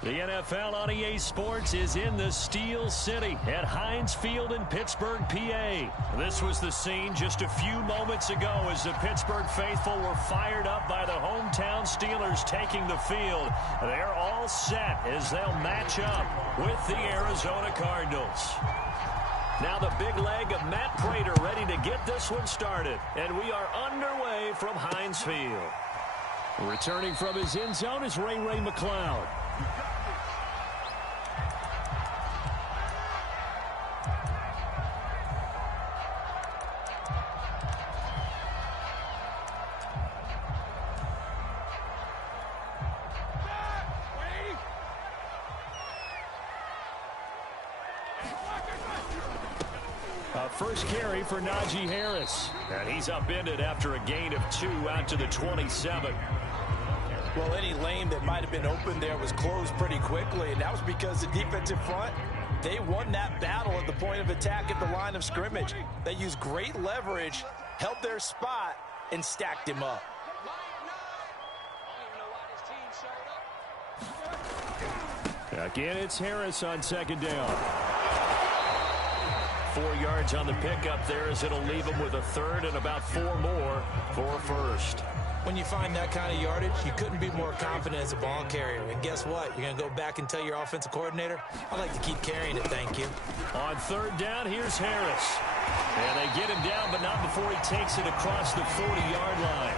The NFL on EA Sports is in the Steel City at Heinz Field in Pittsburgh, PA. This was the scene just a few moments ago as the Pittsburgh faithful were fired up by the hometown Steelers taking the field. They're all set as they'll match up with the Arizona Cardinals. Now the big leg of Matt Prater ready to get this one started. And we are underway from Heinz Field. Returning from his end zone is Ray McCloud. First carry for Najee Harris. And he's upended after a gain of 2 out to the 27. Well, any lane that might have been open there was closed pretty quickly, and that was because the defensive front, they won that battle at the point of attack at the line of scrimmage. They used great leverage, held their spot, and stacked him up. Again, it's Harris on second down. 4 yards on the pickup there as it'll leave him with a third and about 4 more for a first. When you find that kind of yardage, you couldn't be more confident as a ball carrier. And guess what? You're going to go back and tell your offensive coordinator, I'd like to keep carrying it, thank you. On third down, here's Harris. And they get him down, but not before he takes it across the 40-yard line.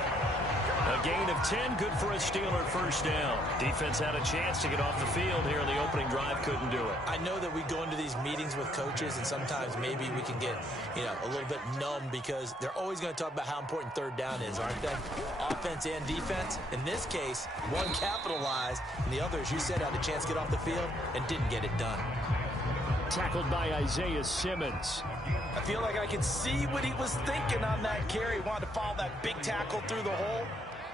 A gain of 10, good for a Steeler first down. Defense had a chance to get off the field here in the opening drive, couldn't do it. I know that we go into these meetings with coaches, and sometimes maybe we can get, a little bit numb because they're always going to talk about how important third down is, aren't they? Offense and defense. In this case, one capitalized, and the other, as you said, had a chance to get off the field and didn't get it done. Tackled by Isaiah Simmons. I feel like I can see what he was thinking on that carry. He wanted to follow that big tackle through the hole.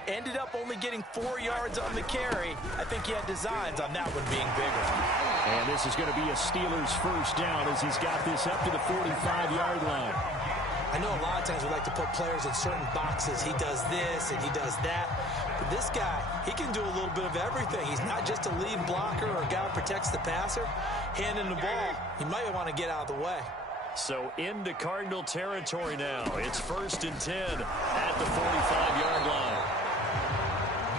Ended up only getting 4 yards on the carry. I think he had designs on that one being bigger. And this is going to be a Steelers first down as he's got this up to the 45-yard line. I know a lot of times we like to put players in certain boxes. He does this and he does that. But this guy, he can do a little bit of everything. He's not just a lead blocker or a guy who protects the passer. Handing the ball, he might want to get out of the way. So into Cardinal territory now. It's 1st and 10 at the 45-yard line.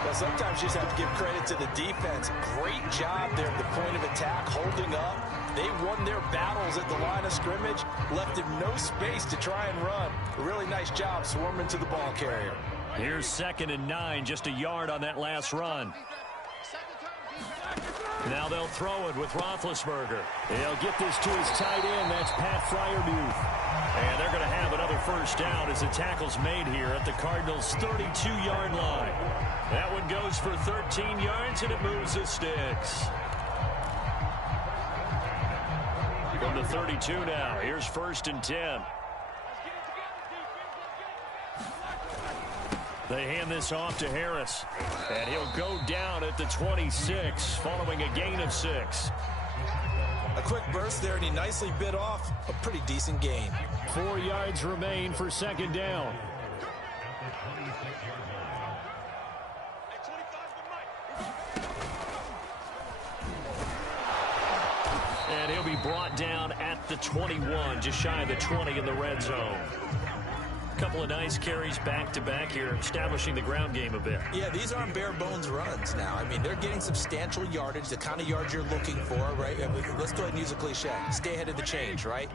Well, sometimes you just have to give credit to the defense. Great job there at the point of attack, holding up. They won their battles at the line of scrimmage, left him no space to try and run. A really nice job swarming to the ball carrier. Here's 2nd and 9, just a yard on that last run. Now they'll throw it with Roethlisberger. They'll get this to his tight end. That's Pat Freiermuth. And they're going to have another first down as the tackle's made here at the Cardinals' 32-yard line. That one goes for 13 yards, and it moves the sticks. From the 32 now, here's 1st and 10. They hand this off to Harris, and he'll go down at the 26 following a gain of 6. A quick burst there, and he nicely bit off a pretty decent gain. 4 yards remain for 2nd down. And he'll be brought down at the 21, just shy of the 20 in the red zone. Couple of nice carries back-to-back here, establishing the ground game a bit. Yeah, these aren't bare-bones runs now. I mean, they're getting substantial yardage, the kind of yards you're looking for, right? I mean, let's go ahead and use a cliche. Stay ahead of the change, right?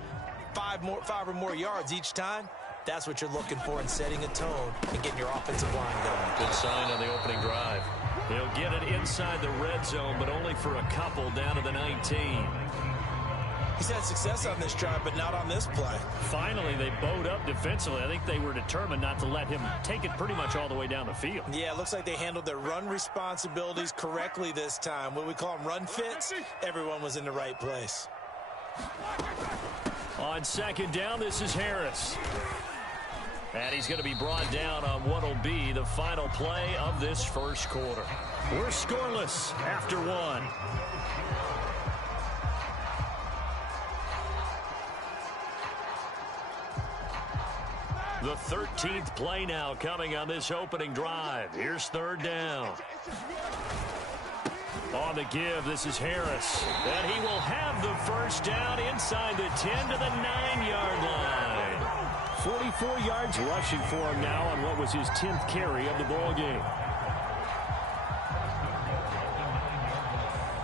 5 or more yards each time, that's what you're looking for in setting a tone and getting your offensive line going. Good sign on the opening drive. He'll get it inside the red zone, but only for a couple down to the 19. He's had success on this drive, but not on this play. Finally, they bowed up defensively. I think they were determined not to let him take it pretty much all the way down the field. Yeah, it looks like they handled their run responsibilities correctly this time. What we call them run fits, everyone was in the right place. On 2nd down, this is Harris. And he's going to be brought down on what will be the final play of this first quarter. We're scoreless after 1. The 13th play now coming on this opening drive. Here's 3rd down. On On the give, this is Harris. And he will have the first down inside the 10 to the 9-yard line. 44 yards rushing for him now on what was his 10th carry of the ball game.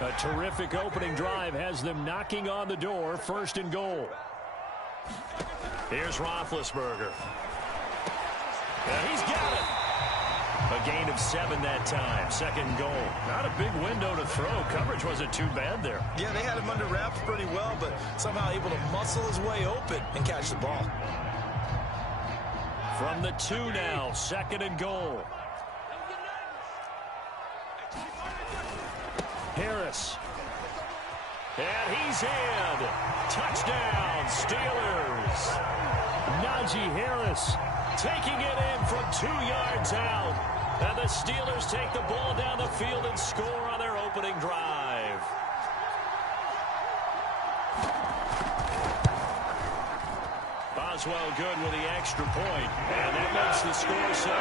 A terrific opening drive has them knocking on the door, 1st and goal. Here's Roethlisberger. And he's got it. A gain of 7 that time. 2nd goal. Not a big window to throw. Coverage wasn't too bad there. Yeah, they had him under wraps pretty well, but somehow able to muscle his way open and catch the ball. From the 2 now. 2nd and goal. Harris. And he's in. Touchdown, Steelers. Najee Harris taking it in from 2 yards out. And the Steelers take the ball down the field and score on their opening drive. Boswell good with the extra point. And that makes the score 7-0.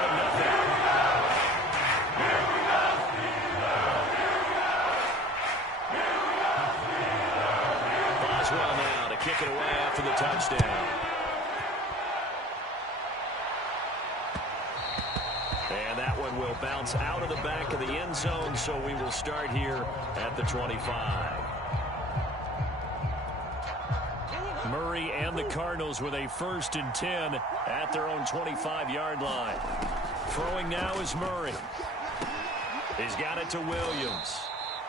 Boswell now to kick it away after the touchdown. And that one will bounce out of the back of the end zone, so we will start here at the 25. Murray and the Cardinals with a 1st and 10 at their own 25-yard line. Throwing now is Murray. He's got it to Williams.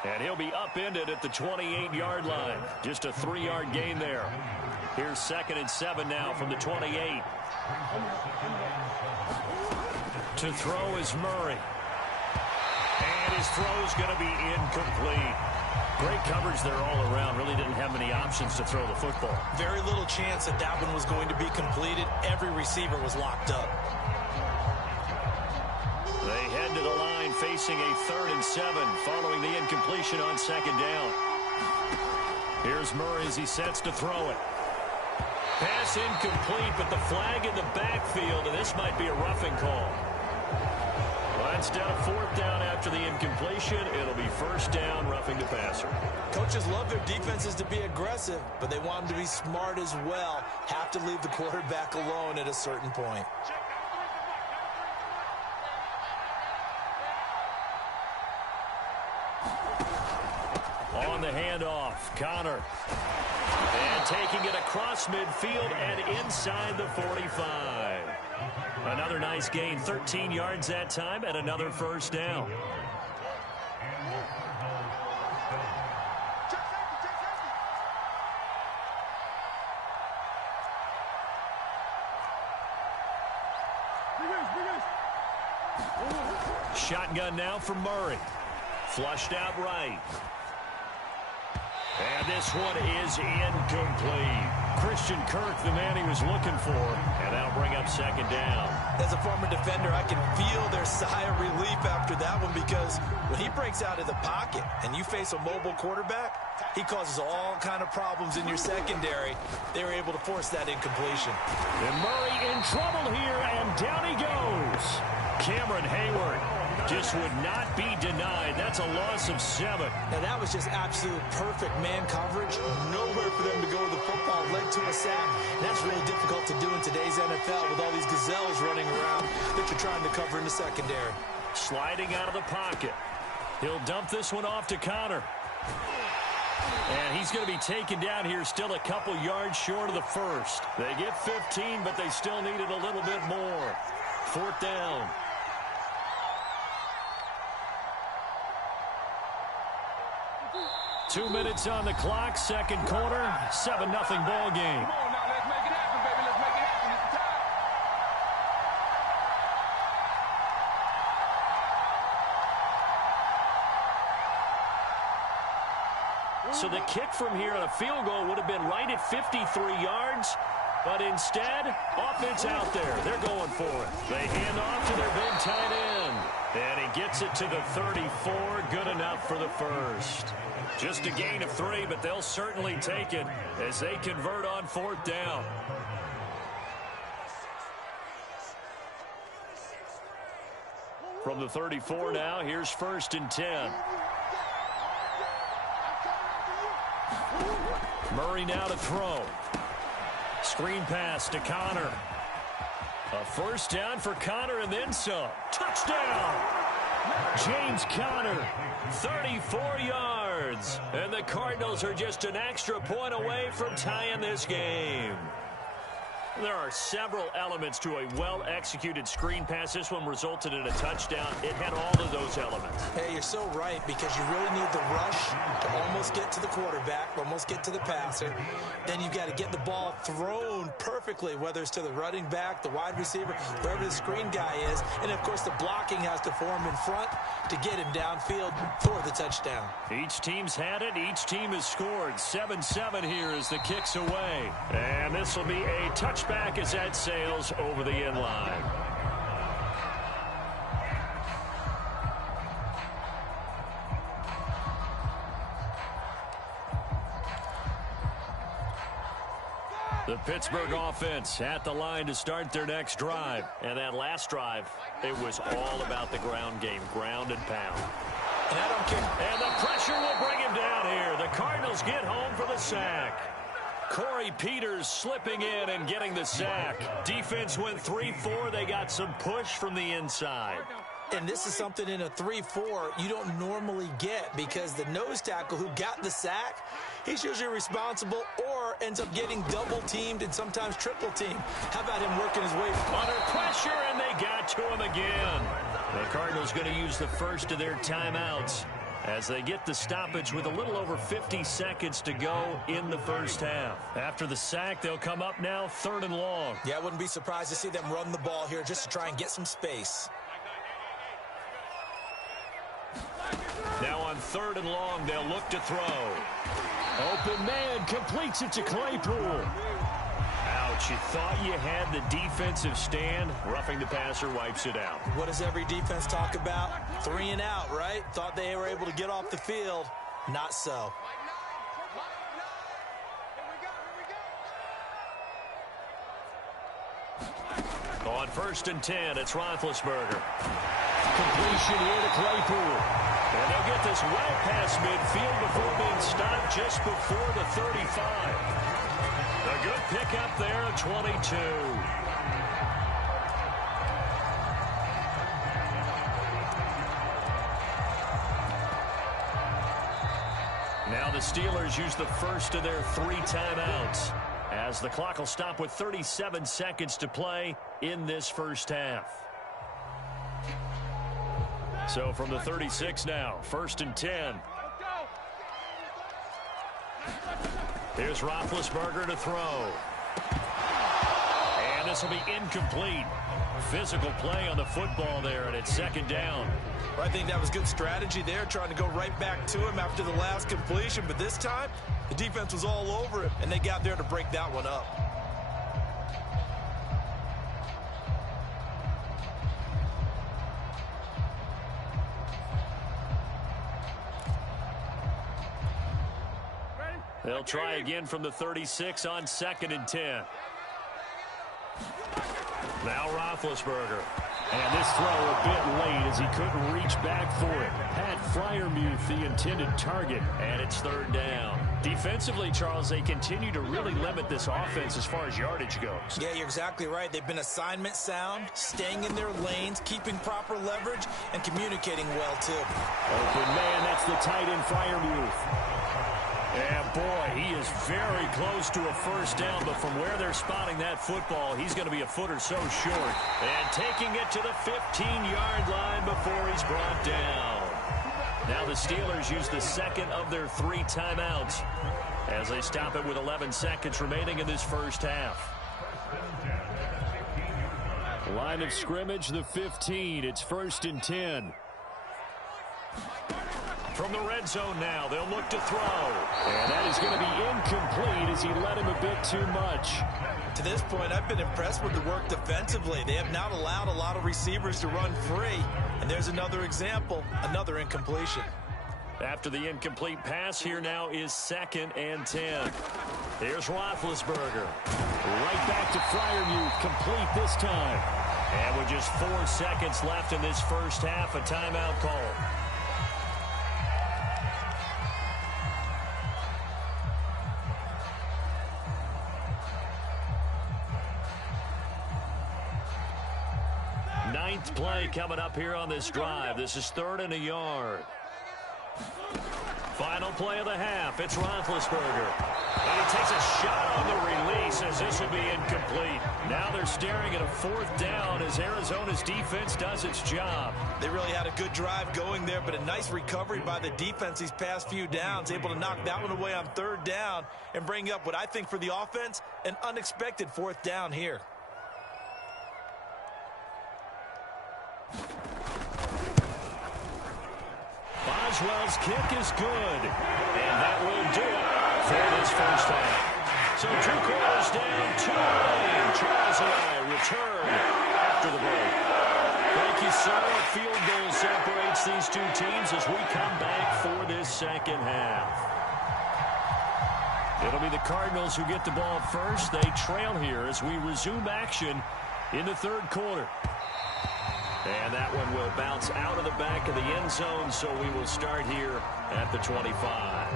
And he'll be upended at the 28-yard line. Just a 3-yard gain there. Here's 2nd and 7 now from the 28. To throw is Murray. And his throw's going to be incomplete. Great coverage there all around. Really didn't have many options to throw the football. Very little chance that that one was going to be completed. Every receiver was locked up. They head to the line facing a 3rd and 7 following the incompletion on 2nd down. Here's Murray as he sets to throw it. Pass incomplete, but the flag in the backfield, and this might be a roughing call. Well, instead of 4th down after the incompletion, it'll be 1st down, roughing the passer. Coaches love their defenses to be aggressive, but they want them to be smart as well. Have to leave the quarterback alone at a certain point. On the handoff, Connor. And taking it across midfield and inside the 45. Another nice gain, 13 yards that time, and another 1st down. Shotgun now from Murray. Flushed out right. And this one is incomplete. Christian Kirk, the man he was looking for, and that'll bring up 2nd down. As a former defender, I can feel their sigh of relief after that one, because when he breaks out of the pocket and you face a mobile quarterback, he causes all kind of problems in your secondary. They were able to force that incompletion. And Murray in trouble here, and down he goes. Cameron Hayward just would not be denied. That's a loss of 7. Now, that was just absolute perfect man coverage. Nowhere for them to go with the football. Led to a sack. And that's really difficult to do in today's NFL with all these gazelles running around that you're trying to cover in the secondary. Sliding out of the pocket. He'll dump this one off to Connor. And he's going to be taken down here, still a couple yards short of the 1st. They get 15, but they still needed a little bit more. 4th down. Two minutes on the clock, 2nd quarter, 7-0 ball game. Come on now, let's make it happen, baby. Let's make it happen. It's So time. the kick from here on a field goal would have been right at 53 yards, but instead, offense out there. They're going for it. They hand off to their big tight end, and he gets it to the 34. Good enough for the 1st. Just a gain of 3, but they'll certainly take it as they convert on 4th down. From the 34 now, here's 1st and 10. Murray now to throw. Screen pass to Connor. A first down for Connor and then some. Touchdown! James Conner, 34 yards. And the Cardinals are just an extra point away from tying this game. There are several elements to a well-executed screen pass. This one resulted in a touchdown. It had all of those elements. Hey, you're so right, because you really need the rush to almost get to the quarterback, almost get to the passer. Then you've got to get the ball thrown perfectly, whether it's to the running back, the wide receiver, wherever the screen guy is. And, of course, the blocking has to form in front to get him downfield for the touchdown. Each team's had it. Each team has scored. 7-7 here as the kick's away. And this will be a touchback as that sails over the end line. The Pittsburgh offense at the line to start their next drive. And that last drive, it was all about the ground game, ground and pound. And I don't care. And the pressure will bring him down here. The Cardinals get home for the sack. Corey Peters slipping in and getting the sack. Defense went 3-4. They got some push from the inside. And this is something in a 3-4 you don't normally get, because the nose tackle who got the sack, he's usually responsible or ends up getting double-teamed and sometimes triple-teamed. How about him working his way under pressure, and they got to him again. The Cardinals going to use the first of their timeouts as they get the stoppage with a little over 50 seconds to go in the first half. After the sack, they'll come up now 3rd and long. Yeah, I wouldn't be surprised to see them run the ball here just to try and get some space. Now on 3rd and long, they'll look to throw. Open man completes it to Claypool. Ouch, you thought you had the defensive stand. Roughing the passer wipes it out. What does every defense talk about? 3 and out, right? Thought they were able to get off the field. Not so. On 1st and 10, it's Roethlisberger. Completion here to Claypool. And they'll get this well past midfield before being stopped just before the 35. A good pickup there at 22. Now the Steelers use the first of their 3 timeouts, as the clock will stop with 37 seconds to play in this first half. So from the 36 now, 1st and 10. Here's Roethlisberger to throw. And this will be incomplete. Physical play on the football there, and it's 2nd down. I think that was good strategy there, trying to go right back to him after the last completion. But this time, the defense was all over it, and they got there to break that one up. They'll try again from the 36 on 2nd and 10. Now Roethlisberger. And this throw a bit late as he couldn't reach back for it. Pat Freiermuth, the intended target, and it's 3rd down. Defensively, Charles, they continue to really limit this offense as far as yardage goes. Yeah, you're exactly right. They've been assignment sound, staying in their lanes, keeping proper leverage, and communicating well, too. Open man, that's the tight end Freiermuth. And, boy, he is very close to a first down, but from where they're spotting that football, he's going to be a foot or so short. And taking it to the 15-yard line before he's brought down. Now the Steelers use the 2nd of their 3 timeouts as they stop it with 11 seconds remaining in this first half. Line of scrimmage, the 15. It's 1st and 10. From the red zone now, they'll look to throw. And that is going to be incomplete as he led him a bit too much. To this point, I've been impressed with the work defensively. They have not allowed a lot of receivers to run free. And there's another example, another incompletion. After the incomplete pass, here now is 2nd and 10. Here's Roethlisberger. Right back to Freiermuth, complete this time. And with just 4 seconds left in this first half, a timeout call. ninth play coming up here on this drive. This is 3rd and a yard. Final play of the half. It's Roethlisberger. And he takes a shot on the release as this will be incomplete. Now they're staring at a 4th down as Arizona's defense does its job. They really had a good drive going there, but a nice recovery by the defense these past few downs, able to knock that one away on 3rd down and bring up what I think for the offense, an unexpected 4th down here. Boswell's kick is good, and that will do it for this first half. So 2 quarters down, 2 remain. Charles and I return after the break. Thank you, sir. A field goal separates these 2 teams as we come back for this second half. It'll be the Cardinals who get the ball first. They trail here as we resume action in the 3rd quarter. And that one will bounce out of the back of the end zone, so we will start here at the 25.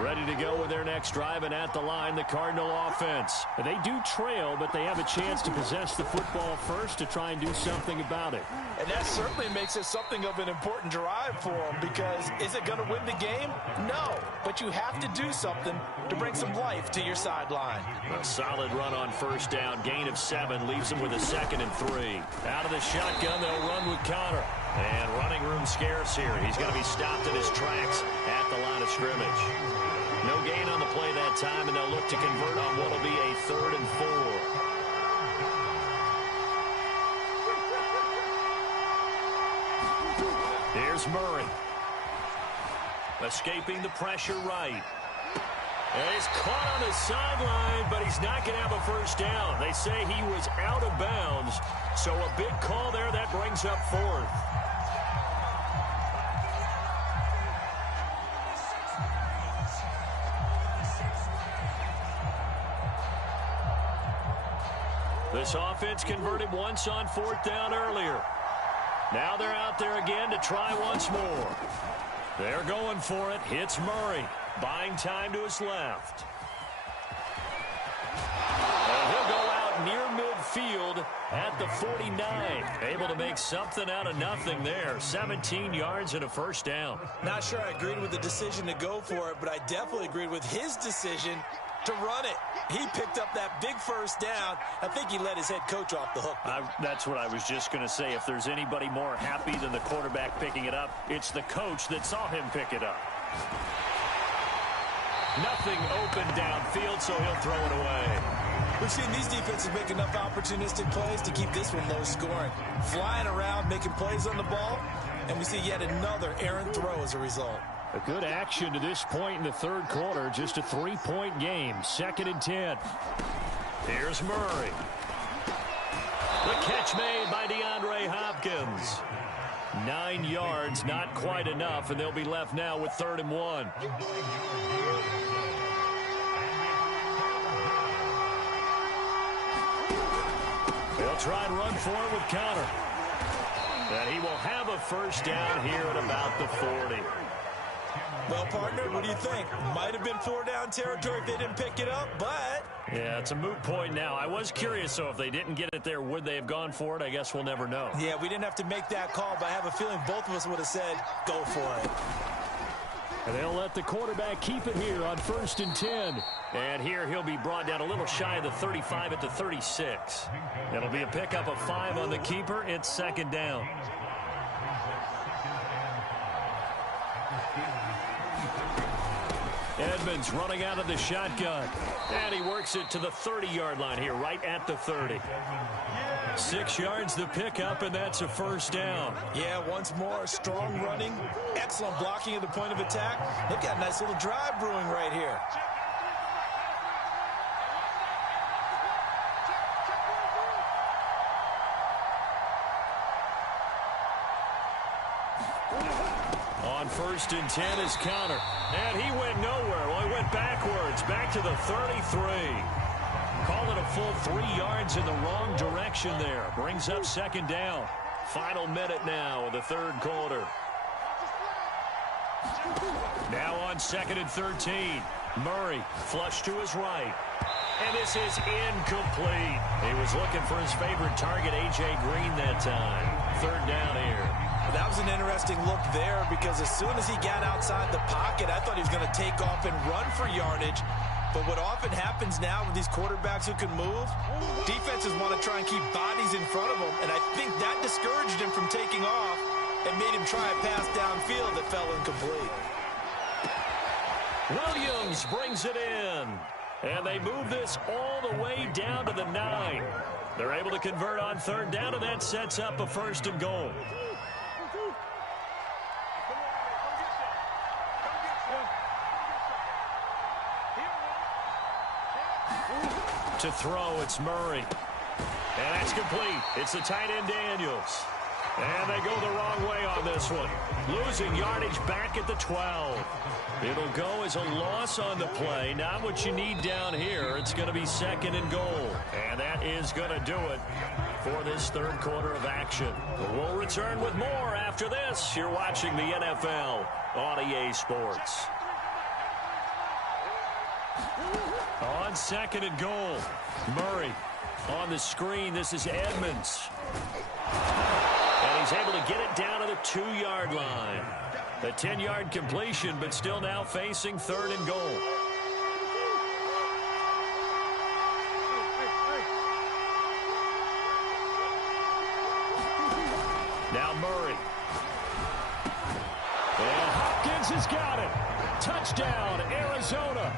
Ready to go with their next drive, and at the line, the Cardinal offense. They do trail, but they have a chance to possess the football first to try and do something about it. And that certainly makes it something of an important drive for them, because is it going to win the game? No, but you have to do something to bring some life to your sideline. A solid run on 1st down, gain of 7, leaves them with a 2nd and 3. Out of the shotgun, they'll run with Connor. And running room scarce here. He's going to be stopped in his tracks at the line of scrimmage. No gain on the play that time, and they'll look to convert on what will be a 3rd and 4. Here's Murray. Escaping the pressure right. And he's caught on the sideline, but he's not going to have a 1st down. They say he was out of bounds, so a big call there that brings up 4th. This offense converted once on 4th down earlier. Now they're out there again to try once more. They're going for it. Hits Murray. Buying time to his left. And he'll go out near midfield at the 49. Able to make something out of nothing there. 17 yards and a 1st down. Not sure I agreed with the decision to go for it, but I definitely agreed with his decision to run it. He picked up that big 1st down. I think he let his head coach off the hook. That's what I was just going to say. If there's anybody more happy than the quarterback picking it up, it's the coach that saw him pick it up. Nothing open downfield, so he'll throw it away. We've seen these defenses make enough opportunistic plays to keep this one low scoring. Flying around, making plays on the ball, and we see yet another errant throw as a result. A good action to this point in the 3rd quarter. Just a 3-point game. 2nd and 10. Here's Murray. The catch made by DeAndre Hopkins. 9 yards, not quite enough, and they'll be left now with 3rd and 1. They'll try and run for it with Connor. And he will have a 1st down here at about the 40. Well, partner, what do you think? Might have been 4-down territory if they didn't pick it up, but... Yeah, it's a moot point now. I was curious, so if they didn't get it there, would they have gone for it? I guess we'll never know. Yeah, we didn't have to make that call, but I have a feeling both of us would have said, go for it. And they'll let the quarterback keep it here on 1st and 10. And here he'll be brought down a little shy of the 35 at the 36. It'll be a pickup of 5 on the keeper. It's 2nd down. Edmonds running out of the shotgun. And he works it to the 30-yard line here, right at the 30. 6 yards the pickup, and that's a 1st down. Yeah, once more, strong running, excellent blocking at the point of attack. They've got a nice little drive brewing right here. On 1st and 10 is Connor. And he went nowhere. Well, he went backwards, back to the 33. Call it a full 3 yards in the wrong direction there. Brings up 2nd down. Final minute now of the 3rd quarter. Now on 2nd and 13. Murray flush to his right. And this is incomplete. He was looking for his favorite target, A.J. Green, that time. Third down here. That was an interesting look there because as soon as he got outside the pocket, I thought he was going to take off and run for yardage. But what often happens now with these quarterbacks who can move, defenses want to try and keep bodies in front of them, and I think that discouraged him from taking off and made him try a pass downfield that fell incomplete. Williams brings it in. And they move this all the way down to the 9. They're able to convert on third down, and that sets up a 1st and goal. To throw, it's Murray. And that's complete. It's the tight end Daniels. And they go the wrong way on this one. Losing yardage back at the 12. It'll go as a loss on the play. Not what you need down here. It's going to be 2nd and goal. And that is going to do it for this third quarter of action. We'll return with more after this. You're watching the NFL on EA Sports. On 2nd and goal, Murray on the screen. This is Edmonds. And he's able to get it down to the 2-yard line. A 10-yard completion, but still now facing 3rd and goal. Now Murray. And Hopkins has got it. Touchdown, Arizona.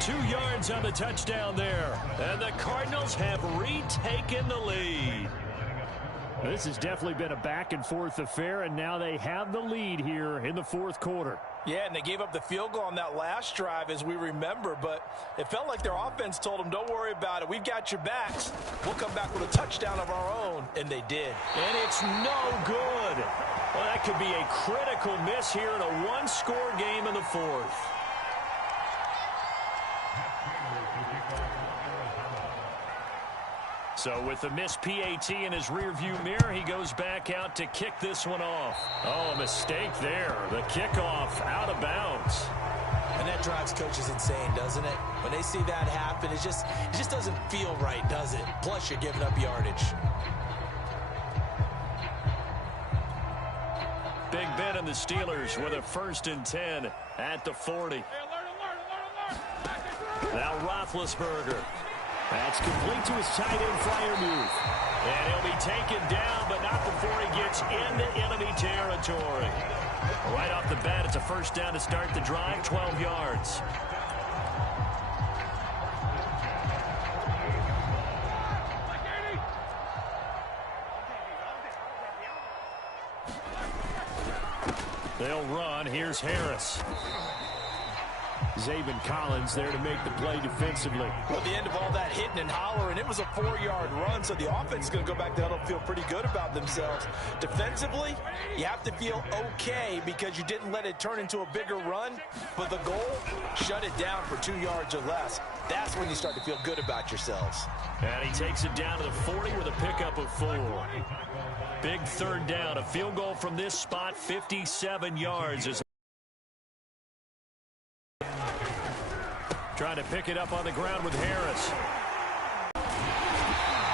2 yards on the touchdown there. And the Cardinals have retaken the lead. This has definitely been a back-and-forth affair, and now they have the lead here in the 4th quarter. Yeah, and they gave up the field goal on that last drive, as we remember, but it felt like their offense told them, don't worry about it. We've got your backs. We'll come back with a touchdown of our own, and they did. And it's no good. Well, that could be a critical miss here in a one-score game in the 4th. So with the missed PAT in his rearview mirror, he goes back out to kick this one off. Oh, a mistake there. The kickoff out of bounds. And that drives coaches insane, doesn't it? When they see that happen, it just doesn't feel right, does it? Plus, you're giving up yardage. Big Ben and the Steelers with a 1st and 10 at the 40. Now Roethlisberger. That's complete to his tight end flyer move. And he'll be taken down, but not before he gets into enemy territory. Right off the bat, it's a 1st down to start the drive, 12 yards. They'll run. Here's Harris. Zaven Collins there to make the play defensively. Well, at the end of all that hitting and hollering, it was a 4-yard run, so the offense is going to go back there and feel pretty good about themselves. Defensively, you have to feel okay because you didn't let it turn into a bigger run, but the goal, shut it down for 2 yards or less. That's when you start to feel good about yourselves. And he takes it down to the 40 with a pickup of 4. Big 3rd down. A field goal from this spot, 57 yards. Trying to pick it up on the ground with Harris.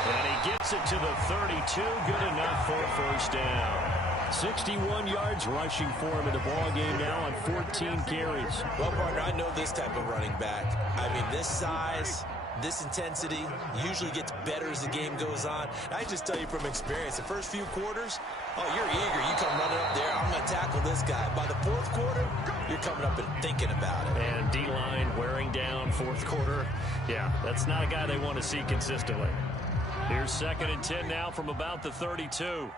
And he gets it to the 32. Good enough for a 1st down. 61 yards rushing for him in the ballgame now on 14 carries. Well, partner, I know this type of running back. I mean, this size, this intensity usually gets better as the game goes on. I just tell you from experience, the first few quarters, oh, you're eager. You come running up there. I'm going to tackle this guy. By the 4th quarter, you're coming up and thinking about it. And D-line wearing down 4th quarter. Yeah, that's not a guy they want to see consistently. Here's 2nd and 10 now from about the 32.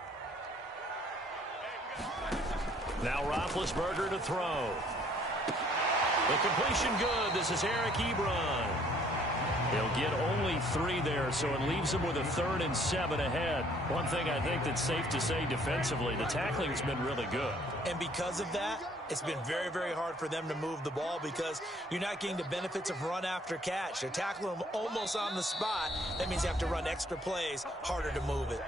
Now Roethlisberger to throw. The completion good. This is Eric Ebron. He'll get only 3 there, so it leaves him with a 3rd and 7 ahead. One thing I think that's safe to say defensively, the tackling has been really good. And because of that, it's been very, very hard for them to move the ball because you're not getting the benefits of run after catch. They're tackling them almost on the spot. That means you have to run extra plays, harder to move it.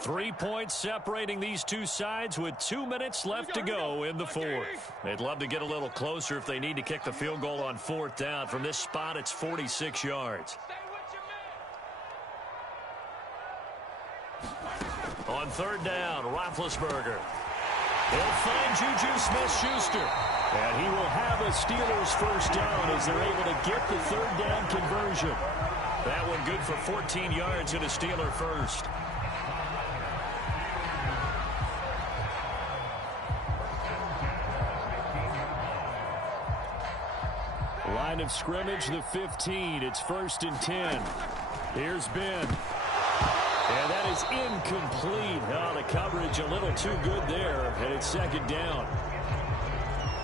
3 points separating these two sides with 2 minutes left to go in the fourth. They'd love to get a little closer if they need to kick the field goal on fourth down. From this spot, it's 46 yards. On third down, Roethlisberger. He'll find Juju Smith-Schuster. And he will have a Steelers first down as they're able to get the third down conversion. That one good for 14 yards and a Steeler first. Line of scrimmage, the 15. It's 1st and 10. Here's Ben. And that is incomplete. Oh, the coverage a little too good there, and it's 2nd down.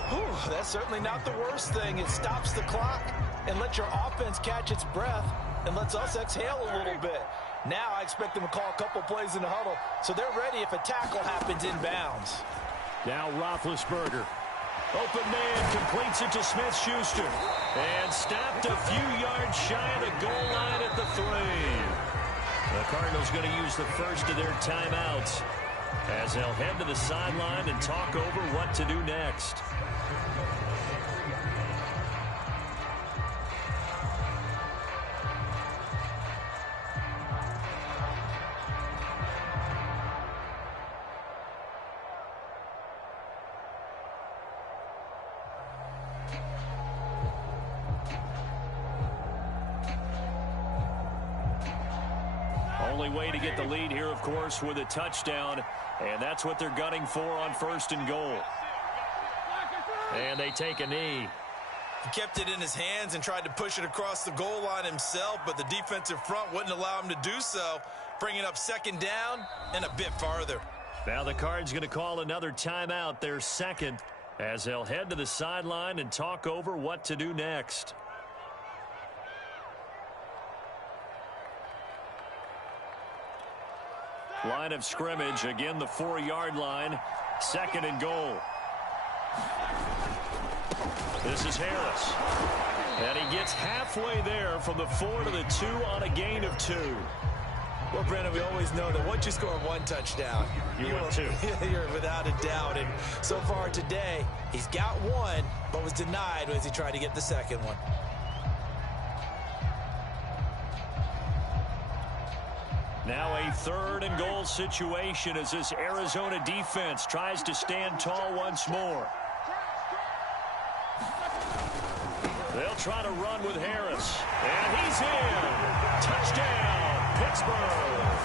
Whew, that's certainly not the worst thing. It stops the clock and lets your offense catch its breath and lets us exhale a little bit. Now I expect them to call a couple plays in the huddle, so they're ready if a tackle happens inbounds. Now Roethlisberger. Open man completes it to Smith-Schuster. And stopped a few yards shy of the goal line at the 3. The Cardinals going to use the first of their timeouts as they'll head to the sideline and talk over what to do next. Only way to get the lead here, of course, with a touchdown, and that's what they're gunning for on 1st and goal. And they take a knee. He kept it in his hands and tried to push it across the goal line himself, but the defensive front wouldn't allow him to do so, bringing up 2nd down and a bit farther. Now the Cards going to call another timeout, their 2nd, as they'll head to the sideline and talk over what to do next. Line of scrimmage, again the 4-yard line, 2nd and goal. This is Harris. And he gets halfway there from the 4 to the 2 on a gain of 2. Well, Brandon, we always know that once you score 1 touchdown, you win 2. You're without a doubt. And so far today, he's got 1, but was denied as he tried to get the 2nd one. Now a 3rd and goal situation as this Arizona defense tries to stand tall once more. They'll try to run with Harris. And he's in. Touchdown, Pittsburgh.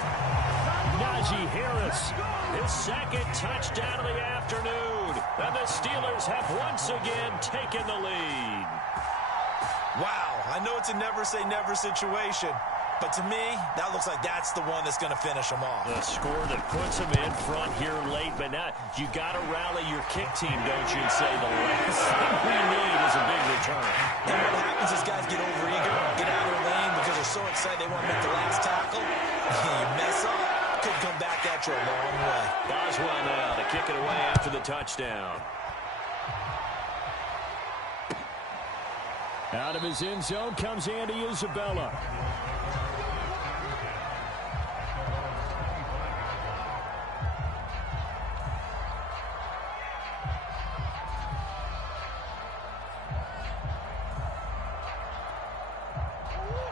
Najee Harris, his 2nd touchdown of the afternoon. And the Steelers have once again taken the lead. Wow, I know it's a never-say-never situation. But to me, that looks like that's the one that's going to finish them off. The score that puts them in front here late, but now you got to rally your kick team, don't you, and say the last thing we need is a big return. And what happens is guys get overeager, get out of their lane because they're so excited they want to make the last tackle. You mess up, could come back at you a long way. Boswell now to kick it away after the touchdown. Out of his end zone comes Andy Isabella.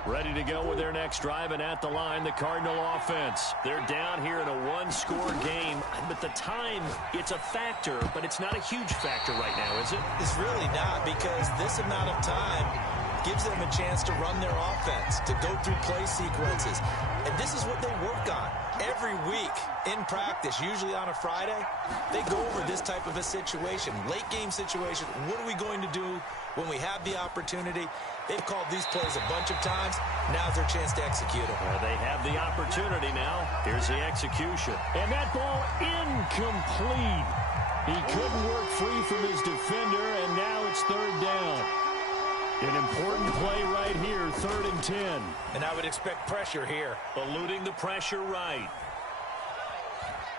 Ready to go with their next drive, and at the line, the Cardinal offense. They're down here in a 1-score game, but the time, it's a factor, but it's not a huge factor right now, is it? It's really not, because this amount of time gives them a chance to run their offense, to go through play sequences. And this is what they work on every week in practice, usually on a Friday. They go over this type of a situation, late game situation. What are we going to do when we have the opportunity? They've called these plays a bunch of times. Now's their chance to execute them. Well, they have the opportunity now. Here's the execution. And that ball incomplete. He couldn't work free from his defender, and now it's 3rd down. An important play right here, 3rd and 10. And I would expect pressure here. Eluding the pressure right.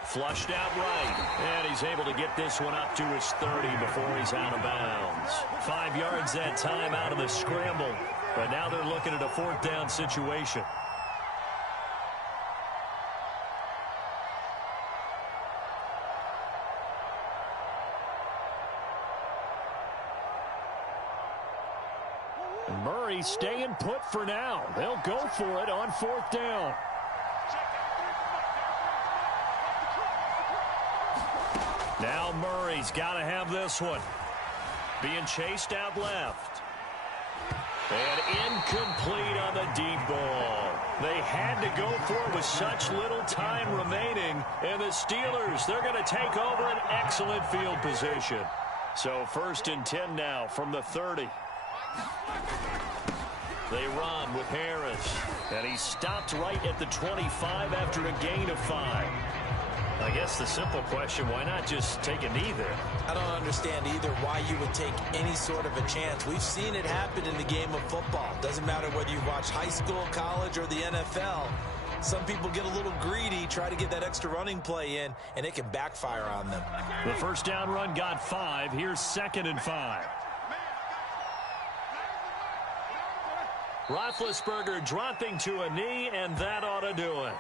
Flushed out right. And he's able to get this one up to his 30 before he's out of bounds. 5 yards that time out of the scramble. But now they're looking at a 4th down situation. Murray staying put for now. They'll go for it on 4th down. Now Murray's got to have this one. Being chased out left. And incomplete on the deep ball. They had to go for it with such little time remaining. And the Steelers, they're going to take over an excellent field position. So 1st and 10 now from the 30. They run with Harris. And he stopped right at the 25 after a gain of 5. I guess the simple question, why not just take a knee there? I don't understand either why you would take any sort of a chance. We've seen it happen in the game of football. Doesn't matter whether you watch high school, college, or the NFL. Some people get a little greedy, try to get that extra running play in, and it can backfire on them. The 1st down run got 5. Here's 2nd and 5. Roethlisberger dropping to a knee, and that ought to do it.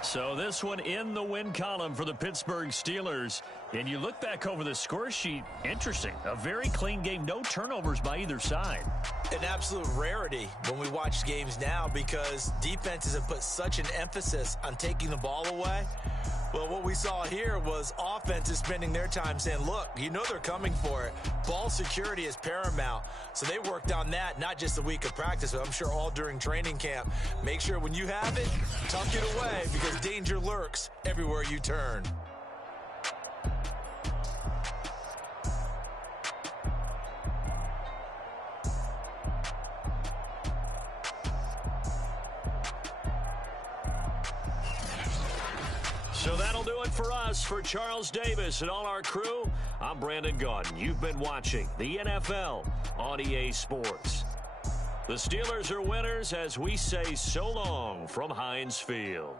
So this one in the win column for the Pittsburgh Steelers. And you look back over the score sheet, interesting. A very clean game, no turnovers by either side. An absolute rarity when we watch games now because defenses have put such an emphasis on taking the ball away. Well, what we saw here was offenses spending their time saying, look, you know they're coming for it. Ball security is paramount. So they worked on that, not just a week of practice, but I'm sure all during training camp. Make sure when you have it, tuck it away because danger lurks everywhere you turn. So that'll do it for us. For Charles Davis and all our crew, I'm Brandon Gaudin. You've been watching the NFL on EA Sports. The Steelers are winners as we say so long from Heinz Field.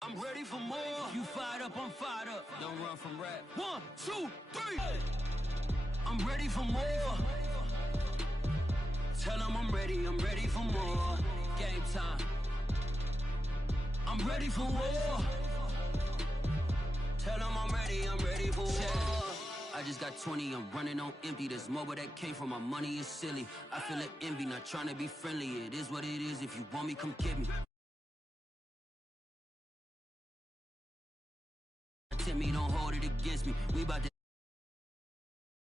I'm ready for more. You fired up, I'm fired up. Don't run from rap. 1, 2, 3. I'm ready for more. Tell them I'm ready for more. Game time. I'm ready for war. Tell them I'm ready for war. I just got 20, I'm running on empty. This mobile that came from my money is silly. I feel it envy, not trying to be friendly. It is what it is. If you want me, come get me. Me, don't hold it against me. We about to